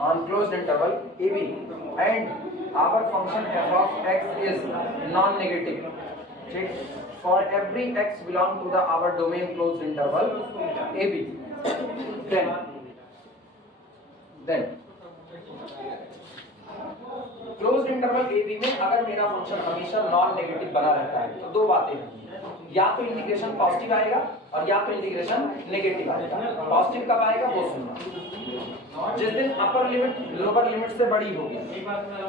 on closed interval ab and our function f of x is non-negative, ठीक, for every x belong to the our domain closed interval ab, then closed interval A B में अगर मेरा function हमेशा non negative बना रहता है तो दो बातें हैं, या तो इंटीग्रेशन पॉजिटिव आएगा और या तो इंटीग्रेशन नेगेटिव आएगा। पॉजिटिव कब आएगा वो सुनना, जिस दिन अपर लिमिट लोअर लिमिट से बड़ी होगी,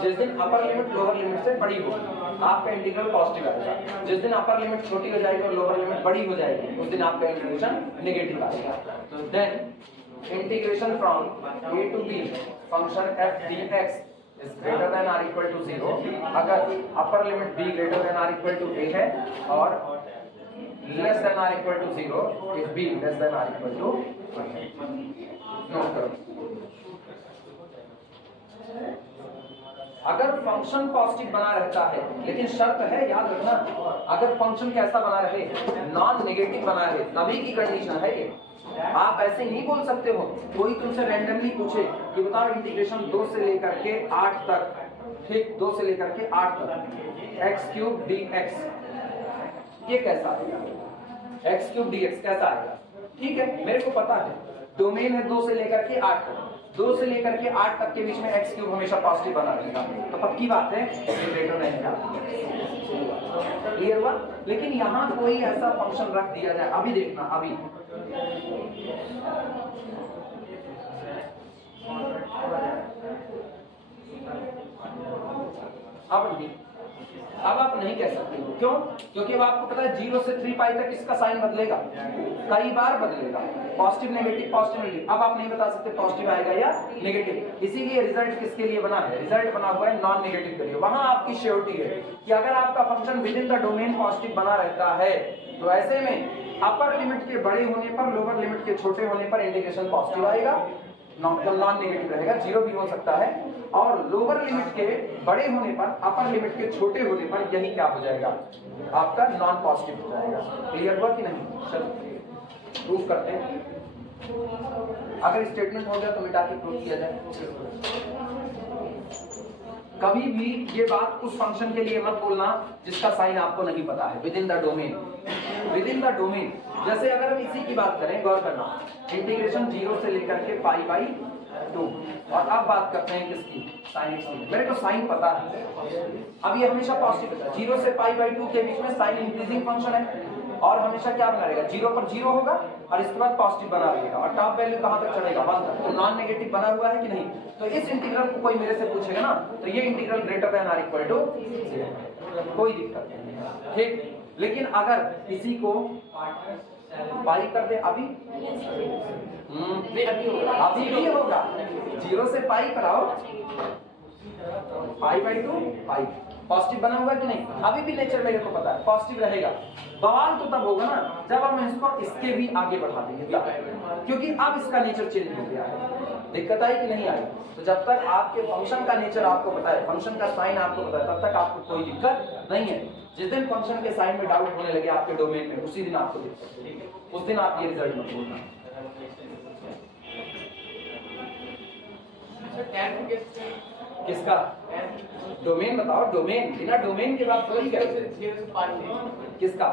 जिस दिन अपर लिमिट लोअर लिमिट से बड़ी होगी आपका इंटीग्रल पॉजिटिव आएगा। जिस दिन अपर लिमिट छोटी हो जाएगी और लोअर लिमिट बड़ी हो जाएगी उस दिन आपका इंटीग्रेशन नेगेटिव आएगा। तो then integration from A to B function F D X is greater than or equal to 0 अगर upper limit b greater than or equal to a है और less than or equal to 0 if b less than or equal to 1। Note करो, अगर function positive बना रहता है, लेकिन शर्त है याद रखना, अगर फंक्शन कैसा बना रहे, नॉन नेगेटिव बना रहे, तभी की कंडीशन है ये। आप ऐसे नहीं बोल सकते हो, कोई तुमसे रैंडमली पूछे कि बताओ इंटीग्रेशन 2 से लेकर के 8 तक, ठीक, 2 से लेकर के 8 तक x³ dx, ये कैसा आएगा? x³ dx कैसा आएगा? ठीक है, मेरे को पता है डोमेन है 2 से लेकर के 8 तक, 2 से लेकर के 8 तक के बीच में x³ हमेशा पॉजिटिव बना रहेगा, तो पक्की बात है ग्रेटर नहीं है। क्लियर हुआ? लेकिन यहाँ कोई ऐसा फंक्शन रख दिया जाए, अभी देखना, अभी अब आप नहीं कह सकते हो, क्यों? क्योंकि अब आपको पता है 0 से 3 पाई तक इसका साइन बदलेगा, कई बार बदलेगा, पॉजिटिव नेगेटिव पॉजिटिव नेगेटिव। अब आप नहीं बता सकते पॉजिटिव आएगा या नेगेटिव, इसीलिए रिजल्ट किसके लिए बना है? रिजल्ट बना हुआ है नॉन नेगेटिव के लिए। वहां आपकी श्योरिटी है कि अगर आपका function with in the domain positive बना रहता है, तो ऐसे में अपर लिमिट के बड़े होने पर, लोअर लिमिट के छोटे होने पर इंटीग्रेशन पॉजिटिव आएगा, नॉन नेगेटिव रहेगा, 0 भी हो सकता है, और लोअर लिमिट के बड़े होने पर, अपर लिमिट के छोटे होने पर यही क्या हो जाएगा? आपका नॉन पॉजिटिव हो जाएगा। क्लियर हुआ कि नहीं? चलो प्रूफ करते हैं। अगर स्टेटमेंट हो गया तो मिटा के प्रूफ किया जाए। कभी भी ये बात उस फंक्शन के लिए मत बोलना जिसका साइन आपको नहीं पता है, with in the domain, with in the domain. जैसे अगर हम इसी की बात करें, गौर करना, इंटीग्रेशन 0 से लेकर के π/2, और अब बात करते हैं किसकी? साइन x की। मेरे को साइन पता है, अब ये हमेशा पॉजिटिव होता है, 0 से π/2 के बीच में साइन इंक्रीजिंग फंक्शन है, और हमेशा क्या बना रहेगा? 0 पर 0 होगा, और इसके बाद पॉजिटिव बना रहेगा, और टॉप वैल्यू कहां तक चढ़ेगा? 1 तक। तो नॉन नेगेटिव बना हुआ है कि नहीं? तो इस इंटीग्रल को कोई मेरे से पूछेगा ना, तो ये integral greater than or equal to 0, कोई दिक्कत नहीं, ठीक। लेकिन अगर इसी को पाई कर दे, अभी अभी भी होगा, 0 से पाई कराओ, π/2 पाई पॉजिटिव बना हुआ कि नहीं? अभी भी नेचर मेरे को पता है पॉजिटिव रहेगा। बवाल तो तब होगा ना जब हम इसको इसके भी आगे बढ़ा देंगे, तब, क्योंकि अब इसका नेचर चेंज हो गया है। दिक्कत आई कि नहीं आई? तो जब तक आपके फंक्शन का नेचर आपको पता है, फंक्शन का साइन आपको पता है, तब तक आपको कोई दिक्कत नहीं है। जिस दिन फंक्शन के साइन में डाउट होने लगे आपके डोमेन में, उसी दिन आपको दिक्कत है, उस दिन आप ये रिजल्ट मत बोलना। किसका डोमेन बताओ? डोमेन, बिना डोमेन के बाद कोई क्या? किसका?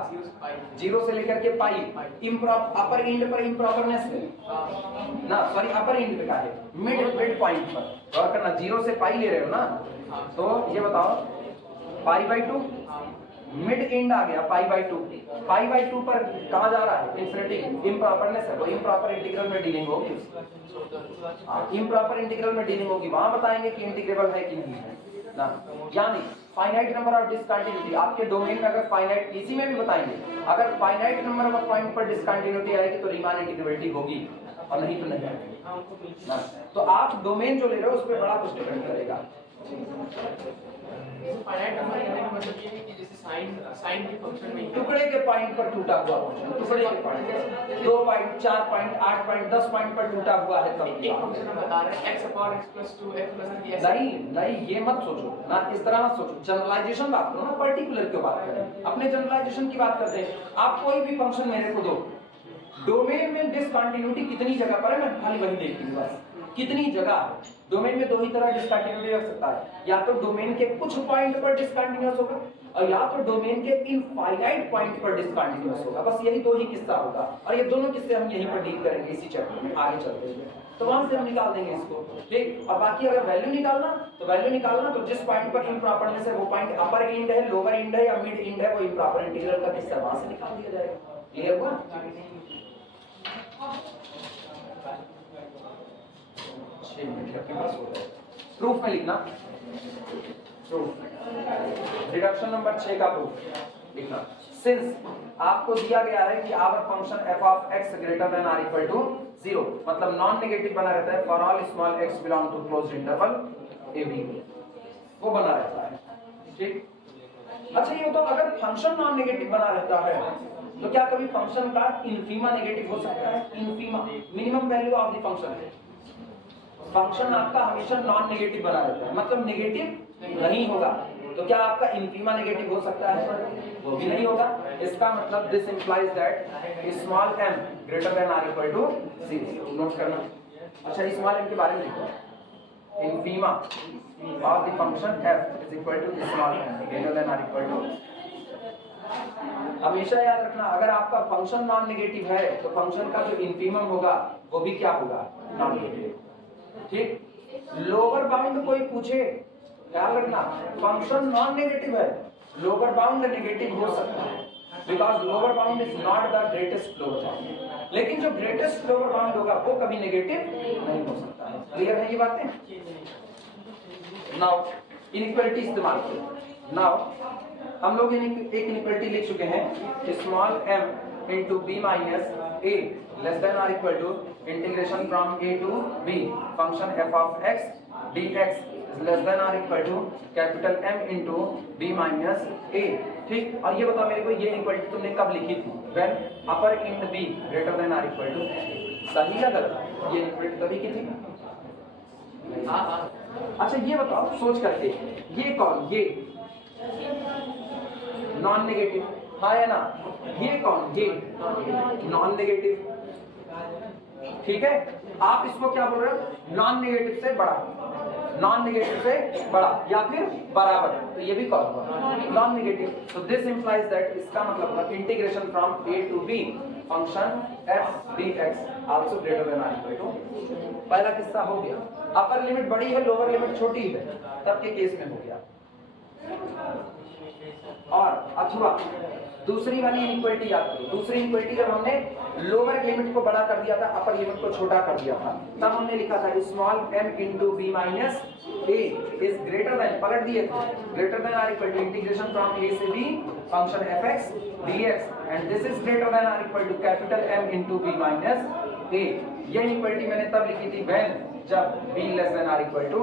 0 से लेकर के पाई, इम्प्रॉपर, अपर एंड पर इम्प्रॉपरनेस है ना, सॉरी अपर एंड पे का है, मिड पॉइंट पर गौर करना, 0 से पाई ले रहे हो ना, तो ये बताओ π/2 मिड एंड आ गया, π/2 पर कहां जा रहा है? इन्फिनिटी, इम्प्रॉपरनेस है, वो इम्प्रॉपर इंटीग्रल में डीलिंग होगी, इम्प्रॉपर इंटीग्रल में डीलिंग होगी, वहां बताएंगे कि इंटीग्रेबल है कि नहीं है ना। यानी फाइनाइट नंबर ऑफ डिसकंटिन्यूटी आपके डोमेन में, अगर फाइनाइट, इसी में भी बताएंगे, अगर फाइनाइट नंबर ऑफ पॉइंट पर डिसकंटिन्यूटी आएगी तो रीमान इंटीग्रेबिलिटी होगी, और नहीं तो नहीं आएगी ना। तो आप डोमेन जो ले रहे हो उस पर बड़ा कुछ डिपेंड करेगा। फाइनाइट नंबर कहने का मतलब ये है कि जैसे साइन के फंक्शन में टुकड़े के पॉइंट पर टूटा हुआ फंक्शन, टुकड़े के point 2 point, 4 point, 8 point, 10 point पर टूटा हुआ है, तब एक फंक्शन हम बता रहे हैं x/x+2 x+3। नहीं, ये मत सोचो ना, इस तरह मत सोचो, जनरलाइजेशन बात करो ना, पर्टिकुलर क्यों बात करें? अपने जनरलाइजेशन की बात करते हैं। आप कोई भी फंक्शन मेरे को दो, डोमेन में डिसकंटिन्यूटी कितनी जगह पर है, मैं खाली वही देखूंगा, कितनी जगह है। डोमेन में 2 ही तरह डिसकंटिन्यूटी रख सकता है, या तो डोमेन के कुछ पॉइंट पर डिसकंटिन्यूअस होगा, और या तो डोमेन के इनफाइनाइट पॉइंट पर डिसकंटिन्यूअस होगा। बस यही 2 ही किस्सा होगा, और ये दोनों किस्से हम यहीं पर डील करेंगे इसी चैप्टर में आगे चलते हुए, तो वहां से हम निकाल देंगे इसको, ठीक। और बाकी अगर वैल्यू निकालना तो जिस पॉइंट पर इम्प्रॉपरनेस है वो पॉइंट अपर एंड है, लोअर एंड है या मिड एंड है, वो इम्प्रॉपर इंटीग्रल का किस्सा वहां से निकाल दिया जाएगा। क्लियर हुआ? प्रूफ में लिखना, प्रूफ डिडक्शन नंबर 6 का प्रूफ लिखना। सिंस आपको दिया गया है कि our function f(x) greater than or equal to 0, मतलब नॉन नेगेटिव बना रहता है for all small x belong to closed interval a b, वो बना रहता है, ठीक। अच्छा ये तो अगर फंक्शन नॉन नेगेटिव बना रहता है तो क्या कभी फंक्शन का इनफीमा नेगेटिव हो सकता है? Infima minimum value of the function है। फंक्शन आपका हमेशा नॉन नेगेटिव बना रहता है, मतलब नेगेटिव नहीं होगा। तो क्या आपका इनफीमा नेगेटिव हो सकता है? वो भी नहीं होगा। इसका मतलब this implies that small m greater than or equal to 0। Note करना। अच्छा, स्मॉल m के बारे में लिखो। Infima of the function f is equal to small m greater than or equal to. हमेशा याद रखना, अगर आपका फंक्शन नॉन नेगेटिव है तो फंक्शन का जो इनफीमम होगा वो भी क्या होगा? Non negative. ठीक। लोअर बाउंड कोई पूछे, ख्याल रखना, फंक्शन नॉन नेगेटिव है, लोअर बाउंड नेगेटिव हो सकता है, because lower bound is not the greatest lower bound. लेकिन जो ग्रेटेस्ट लोअर बाउंड होगा वो कभी नेगेटिव नहीं हो सकता है। क्लियर है ये बातें? नाउ इनइक्वालिटी इस्तेमाल करें। नाउ हम लोग एक इनइक्वालिटी लिख चुके हैं, small m into B minus A less than or equal to integration from a to b function f of x dx less than or equal to capital M into B minus A. ठीक। और ये बताओ मेरे को, ये inequality तुमने कब लिखी थी? When upper end b greater than or equal to. सही या गलत? ये इनइक्वालिटी तभी की थी। अच्छा, ये बताओ सोच करके, ये कौन? ये नॉन नेगेटिव, हाँ या ना? ये कौन? ये नॉन नेगेटिव। ठीक है। आप इसको क्या बोल रहे हो? नॉन नेगेटिव से बड़ा, नॉन नेगेटिव से बड़ा या फिर बराबर, तो ये भी कौन हुआ? Non negative. तो दिस इंप्लाइज दैट, इसका मतलब integration from a to b function f dx also greater than or equal to. पहला किस्सा हो गया। अपर लिमिट बड़ी है, लोअर लिमिट छोटी है, तब के केस में हो गया। और अथवा दूसरी वाली इनइक्वालिटी याद करो। दूसरी इनइक्वालिटी जब हमने लोअर लिमिट को बड़ा कर दिया था, अपर लिमिट को छोटा कर दिया था, तब हमने लिखा था small m into B minus A is greater than, पलट दिए थे, greater than or equal to integration from a से b function fx dx and this is greater than or equal to capital M into B minus A. ये inequality मैंने तब लिखी थी when, जब b less than or equal to,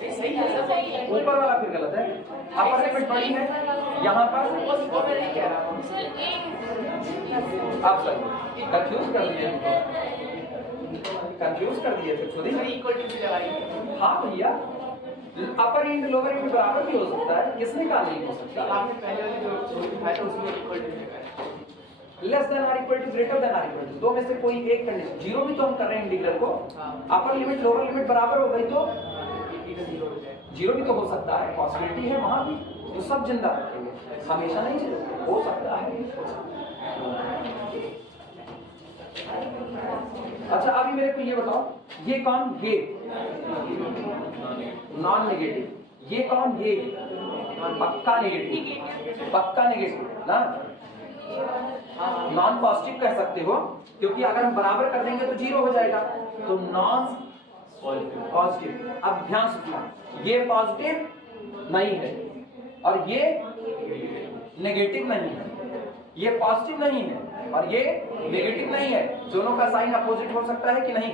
सही है। ऊपर वाला फिर गलत है। अपर लिमिट बड़ी है यहाँ पर, आप सही कंफ्यूज कर दिए, कंफ्यूज कर दिए फिर खुद ही। हाँ भैया, अपर इंड लोअर इंड बराबर भी हो सकता है, किसने कहा नहीं हो सकता? आपने पहले वाली जो दिखाया था उसमें इक्वल टू लिखा है। Less than or equal to greater than or equal to, दो में से कोई एक कंडीशन। जीरो भी तो हम कर रहे हैं इंटीग्रल को, अपर लिमिट लोअर लिमिट बराबर हो गई तो जीरो भी तो हो सकता है, पॉसिबिलिटी है वहां भी, तो सब जिंदा रखेंगे, हमेशा नहीं हो सकता है। अच्छा, अभी मेरे को ये बताओ, ये कौन? ये नॉन नेगेटिव। ये कौन? ये पक्का नेगेटिव, पक्का नेगेटिव ना, नॉन पॉजिटिव कह सकते हो, क्योंकि अगर हम बराबर कर देंगे तो जीरो हो जाएगा, तो नॉन पॉजिटिव। अब ध्यान से सुनना, ये पॉजिटिव नहीं है और ये नेगेटिव नहीं है, ये पॉजिटिव नहीं है और ये नेगेटिव नहीं है। दोनों का साइन अपोजिट हो सकता है कि नहीं?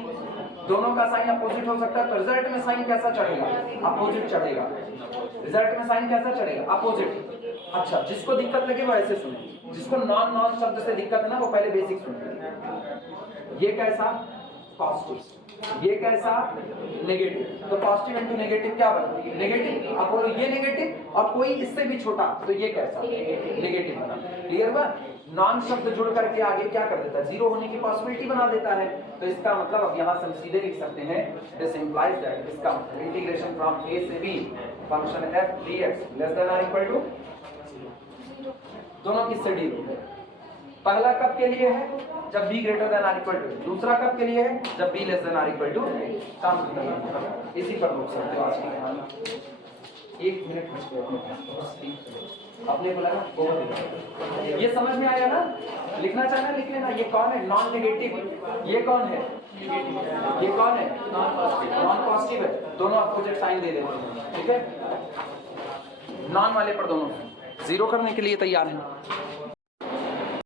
दोनों का साइन अपोजिट हो सकता है, तो रिजल्ट में साइन कैसा चढ़ेगा? अपोजिट चढ़ेगा। रिजल्ट में साइन कैसा चढ़ेगा? अपोजिट। अच्छा, जिसको दिक्कत लगे वो ऐसे सुने, जिसको नॉन नॉन शब्द से दिक्कत है ना, वो पहले बेसिक सुने। ये कैसा? पॉजिटिव। ये कैसा? नेगेटिव। तो पॉजिटिव इंटू नेगेटिव क्या बना? नेगेटिव। अब बोलो ये नेगेटिव और कोई इससे भी छोटा, तो ये कैसा? नेगेटिव बना। क्लियर हुआ? नॉन शब्द जुड़ करके आगे क्या कर देता है? जीरो होने की पॉसिबिलिटी बना देता है। तो इसका मतलब अब यहाँ से हम सीधे लिख सकते हैं, दिस इंप्लाइज दैट, इसका इंटीग्रेशन फ्रॉम a से b function f dx less than or equal to, दोनों किससे डील होंगे? पहला कब के लिए है? जब b greater than or equal to. दूसरा कब के लिए है? जब b less than or equal to. काम खत्म। इसी पर रोक सकते हो आज की कहानी। 1 मिनट अपने को लगा बहुत, ये समझ में आया ना? लिखना चाहना लिख लेना। ये कौन है? Non negative. ये कौन है? ये कौन है? नॉन पॉजिटिव है। दोनों अपोजिट साइन दे देते हैं, ठीक है? नॉन वाले पर दोनों जीरो करने के लिए तैयार हैं।